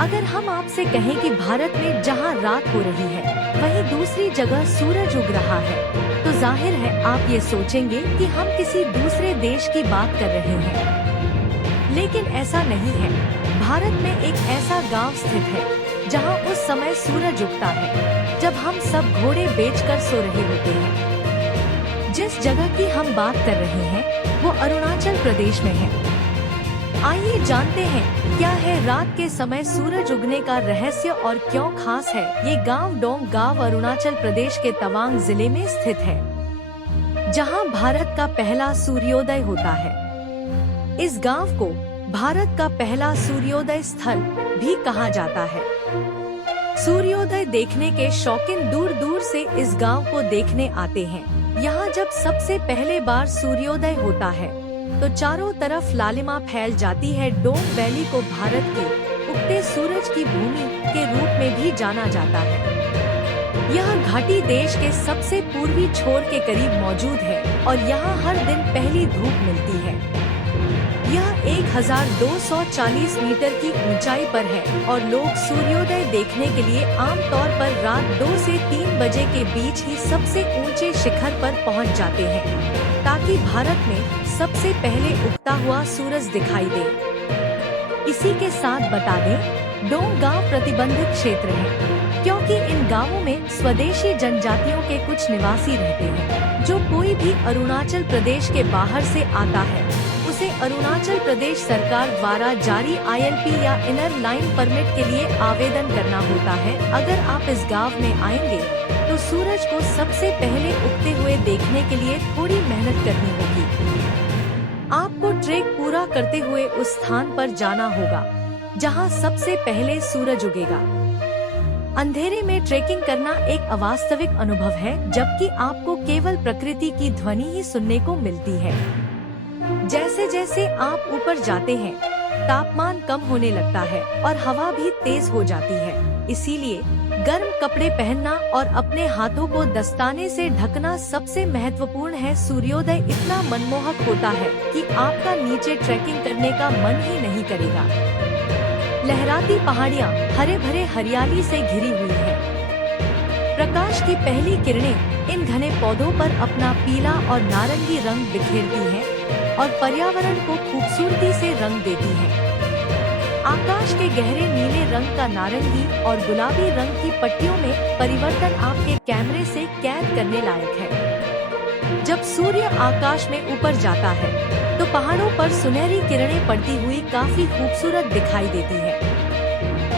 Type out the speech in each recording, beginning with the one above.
अगर हम आपसे कहें कि भारत में जहां रात हो रही है वहीं दूसरी जगह सूरज उग रहा है, तो जाहिर है आप ये सोचेंगे कि हम किसी दूसरे देश की बात कर रहे हैं। लेकिन ऐसा नहीं है। भारत में एक ऐसा गांव स्थित है जहां उस समय सूरज उगता है जब हम सब घोड़े बेचकर सो रहे होते हैं। जिस जगह की हम बात कर रहे हैं वो अरुणाचल प्रदेश में है। आइए जानते हैं क्या है रात के समय सूरज उगने का रहस्य और क्यों खास है। ये गांव डोंग गांव अरुणाचल प्रदेश के तवांग जिले में स्थित है, जहां भारत का पहला सूर्योदय होता है। इस गांव को भारत का पहला सूर्योदय स्थल भी कहा जाता है। सूर्योदय देखने के शौकीन दूर दूर से इस गांव को देखने आते हैं। यहाँ जब सबसे पहले बार सूर्योदय होता है तो चारों तरफ लालिमा फैल जाती है। डोंग वैली को भारत के उगते सूरज की भूमि के रूप में भी जाना जाता है। यह घाटी देश के सबसे पूर्वी छोर के करीब मौजूद है और यहाँ हर दिन पहली धूप मिलती है। यह 1240 मीटर की ऊंचाई पर है और लोग सूर्योदय देखने के लिए आमतौर पर रात 2 से 3 बजे के बीच ही सबसे ऊंचे शिखर पर पहुंच जाते हैं, ताकि भारत में सबसे पहले उगता हुआ सूरज दिखाई दे। इसी के साथ बता दें, डोंग गांव प्रतिबंधित क्षेत्र है, क्योंकि इन गांवों में स्वदेशी जनजातियों के कुछ निवासी रहते हैं। जो कोई भी अरुणाचल प्रदेश के बाहर से आता है उसे अरुणाचल प्रदेश सरकार द्वारा जारी ILP या इनर लाइन परमिट के लिए आवेदन करना होता है। अगर आप इस गांव में आएंगे तो सूरज को सबसे पहले उगते हुए देखने के लिए थोड़ी मेहनत करनी होगी। आपको ट्रेक पूरा करते हुए उस स्थान पर जाना होगा जहां सबसे पहले सूरज उगेगा। अंधेरे में ट्रेकिंग करना एक अवास्तविक अनुभव है, जबकि आपको केवल प्रकृति की ध्वनि ही सुनने को मिलती है। जैसे जैसे आप ऊपर जाते हैं तापमान कम होने लगता है और हवा भी तेज हो जाती है। इसीलिए गर्म कपड़े पहनना और अपने हाथों को दस्ताने से ढकना सबसे महत्वपूर्ण है। सूर्योदय इतना मनमोहक होता है कि आपका नीचे ट्रैकिंग करने का मन ही नहीं करेगा। लहराती पहाड़ियाँ हरे भरे हरियाली से घिरी हुई है। प्रकाश की पहली किरणें इन घने पौधों पर अपना पीला और नारंगी रंग बिखेरती हैं और पर्यावरण को खूबसूरती से रंग देती हैं। आकाश के गहरे नीले रंग का नारंगी और गुलाबी रंग की पट्टियों में परिवर्तन आपके कैमरे से कैद करने लायक है। जब सूर्य आकाश में ऊपर जाता है तो पहाड़ों पर सुनहरी किरणें पड़ती हुई काफी खूबसूरत दिखाई देती है।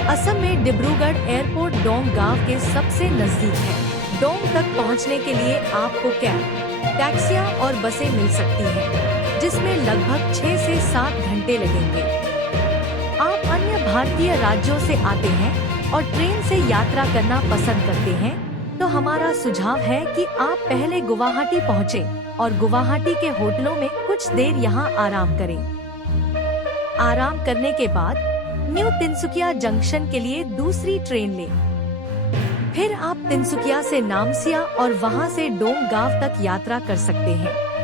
असम में डिब्रूगढ़ एयरपोर्ट डोंग गांव के सबसे नजदीक है। डोंग तक पहुंचने के लिए आपको कैब, टैक्सियां और बसें मिल सकती हैं, जिसमें लगभग 6 से 7 घंटे लगेंगे। आप अन्य भारतीय राज्यों से आते हैं और ट्रेन से यात्रा करना पसंद करते हैं तो हमारा सुझाव है कि आप पहले गुवाहाटी पहुँचें और गुवाहाटी के होटलों में कुछ देर यहाँ आराम करें। आराम करने के बाद न्यू तिनसुकिया जंक्शन के लिए दूसरी ट्रेन लें। फिर आप तिनसुकिया से नामसिया और वहां से डोंग गांव तक यात्रा कर सकते हैं।